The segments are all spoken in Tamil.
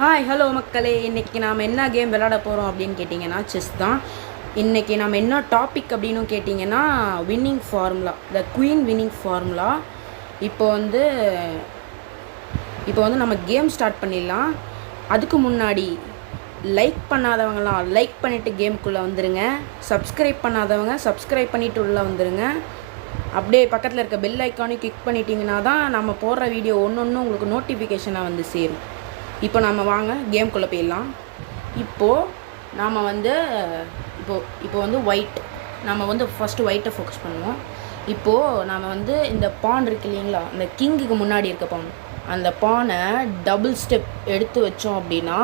ஹாய் ஹலோ மக்களே, இன்றைக்கி நாம் என்ன கேம் விளாட போகிறோம் அப்படின்னு கேட்டிங்கன்னா செஸ் தான். இன்றைக்கி நம்ம என்ன டாபிக் அப்படின்னு கேட்டிங்கன்னா வின்னிங் ஃபார்முலா, த குயின் வின்னிங் ஃபார்முலா. இப்போ வந்து நம்ம கேம் ஸ்டார்ட் பண்ணிடலாம். அதுக்கு முன்னாடி லைக் பண்ணாதவங்களாம் லைக் பண்ணிவிட்டு கேமுக்குள்ளே வந்துடுங்க. சப்ஸ்கிரைப் பண்ணாதவங்க சப்ஸ்கிரைப் பண்ணிவிட்டு உள்ளே வந்துடுங்க. அப்படியே பக்கத்தில் இருக்க பெல் ஐக்கானையும் கிளிக் பண்ணிட்டீங்கன்னா தான் நம்ம போடுற வீடியோ ஒன்று உங்களுக்கு நோட்டிஃபிகேஷனாக வந்து சேரும். இப்போ நம்ம வாங்க கேம்குள்ளே போயிடலாம். இப்போது நாம் வந்து இப்போ வந்து ஒயிட், நம்ம வந்து ஃபஸ்ட்டு ஒயிட்டை ஃபோக்கஸ் பண்ணுவோம். இப்போது நாம் வந்து இந்த பான் இருக்கு இல்லைங்களா, அந்த கிங்குக்கு முன்னாடி இருக்க பான், அந்த பானை டபுள் ஸ்டெப் எடுத்து வச்சோம் அப்படின்னா,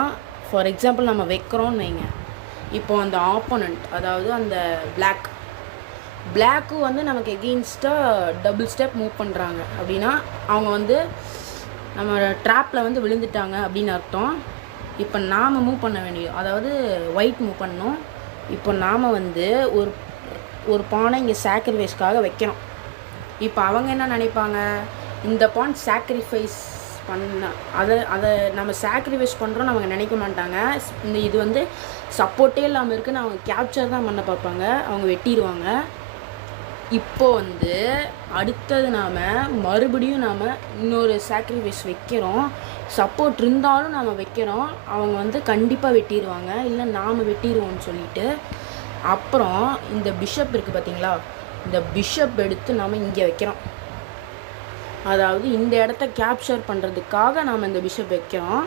ஃபார் எக்ஸாம்பிள் நம்ம வைக்கிறோன்னு வைங்க, இப்போது அந்த ஆப்போனண்ட், அதாவது அந்த பிளாக்கு வந்து நமக்கு எகெயின்ஸ்டாக டபுள் ஸ்டெப் மூவ் பண்ணுறாங்க அப்படின்னா அவங்க வந்து நம்ம ட்ராப்பில் வந்து விழுந்துட்டாங்க அப்படின்னு அர்த்தம். இப்போ நாம் மூவ் பண்ண வேண்டியது, அதாவது ஒயிட் மூவ் பண்ணணும். இப்போ நாம் வந்து ஒரு பானை இங்கே சாக்ரிஃபைஸ்க்காக வைக்கிறோம். இப்போ அவங்க என்ன நினைப்பாங்க, இந்த பான் சாக்ரிஃபைஸ் பண்ண அதை நம்ம சாக்ரிஃபைஸ் பண்ணுறோன்னு அவங்க நினைக்க மாட்டாங்க. இது வந்து சப்போர்ட்டே இல்லாமல் இருக்குன்னு அவங்க கேப்சர் தான் பண்ண பார்ப்பாங்க, அவங்க வெட்டிடுவாங்க. இப்போ வந்து அடுத்தது நாம் மறுபடியும் நாம் இன்னொரு சாக்ரிஃபைஸ் வைக்கிறோம். சப்போர்ட் இருந்தாலும் நாம் வைக்கிறோம், அவங்க வந்து கண்டிப்பாக வெட்டிடுவாங்க, இல்லை நாம் வெட்டிடுவோம்னு சொல்லிட்டு. அப்புறம் இந்த பிஷப் இருக்குது பார்த்தீங்களா, இந்த பிஷப் எடுத்து நாம் இங்கே வைக்கிறோம். அதாவது இந்த இடத்த கேப்சர் பண்ணுறதுக்காக நாம் இந்த பிஷப் வைக்கிறோம்.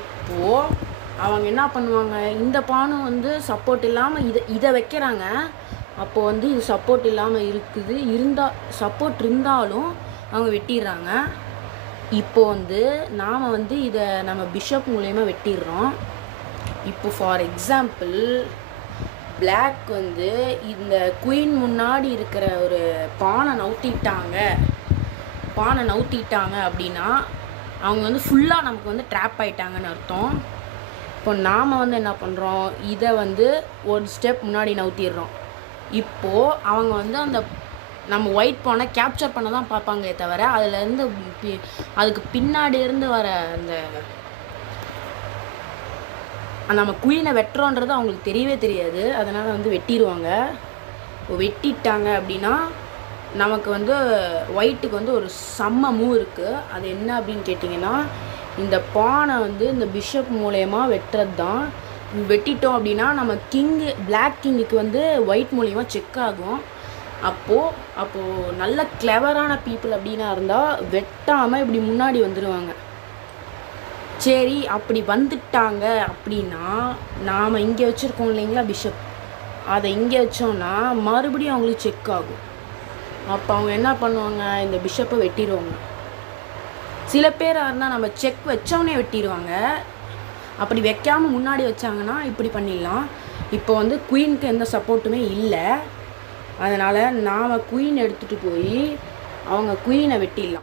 இப்போது அவங்க என்ன பண்ணுவாங்க, இந்த பானும் வந்து சப்போர்ட் இல்லாமல் இதை வைக்கிறாங்க. அப்போது வந்து இது சப்போர்ட் இல்லாமல் சப்போர்ட் இருந்தாலும் அவங்க வெட்டிடுறாங்க. இப்போ வந்து நாம் வந்து இதை நம்ம பிஷப் மூலயமா வெட்டிடுறோம். இப்போ ஃபார் எக்ஸாம்பிள் பிளாக் வந்து இந்த குயின் முன்னாடி இருக்கிற ஒரு பானை நவுத்திட்டாங்க அப்படின்னா அவங்க வந்து ஃபுல்லாக நமக்கு வந்து ட்ராப் ஆகிட்டாங்கன்னு அர்த்தம். இப்போ நாம் வந்து என்ன பண்ணுறோம், இதை வந்து ஒரு ஸ்டெப் முன்னாடி நவுத்திடுறோம். இப்போது அவங்க வந்து அந்த நம்ம ஒயிட் பானை கேப்சர் பண்ண தான் பார்ப்பாங்களே தவிர அதுலேருந்து அதுக்கு பின்னாடி இருந்து வர அந்த நம்ம குயினை வெட்டுறோன்றது அவங்களுக்கு தெரியவே தெரியாது. அதனால் வந்து வெட்டிடுவாங்க. வெட்டிட்டாங்க அப்படின்னா நமக்கு வந்து ஒயிட்டுக்கு வந்து ஒரு செம்ம மூவ் இருக்குது. அது என்ன அப்படின்னு கேட்டிங்கன்னா, இந்த பானை வந்து இந்த பிஷப் மூலயமா வெட்டுறது தான். வெட்டிட்டோம் அப்படின்னா நம்ம பிளாக் கிங்குக்கு வந்து ஒயிட் மூலிமா செக் ஆகும். அப்போது நல்ல கிளவரான பீப்புள் அப்படின்னா இருந்தால் வெட்டாமல் இப்படி முன்னாடி வந்துடுவாங்க. சரி, அப்படி வந்துட்டாங்க அப்படின்னா நாம் இங்கே வச்சுருக்கோம் இல்லைங்களா பிஷப், அதை இங்கே வச்சோன்னா மறுபடியும் அவங்களுக்கு செக் ஆகும். அப்போ அவங்க என்ன பண்ணுவாங்க, இந்த பிஷப்பை வெட்டிடுவாங்க. சில பேராக இருந்தால் நம்ம செக் வச்சோன்னே வெட்டிடுவாங்க. அப்படி வைக்காமல் முன்னாடி வச்சாங்கன்னா இப்படி பண்ணிடலாம். இப்போ வந்து குயினுக்கு எந்த சப்போர்ட்டுமே இல்லை, அதனால் நாம் குயின் எடுத்துகிட்டு போய் அவங்க குயினை வெட்டிடலாம்.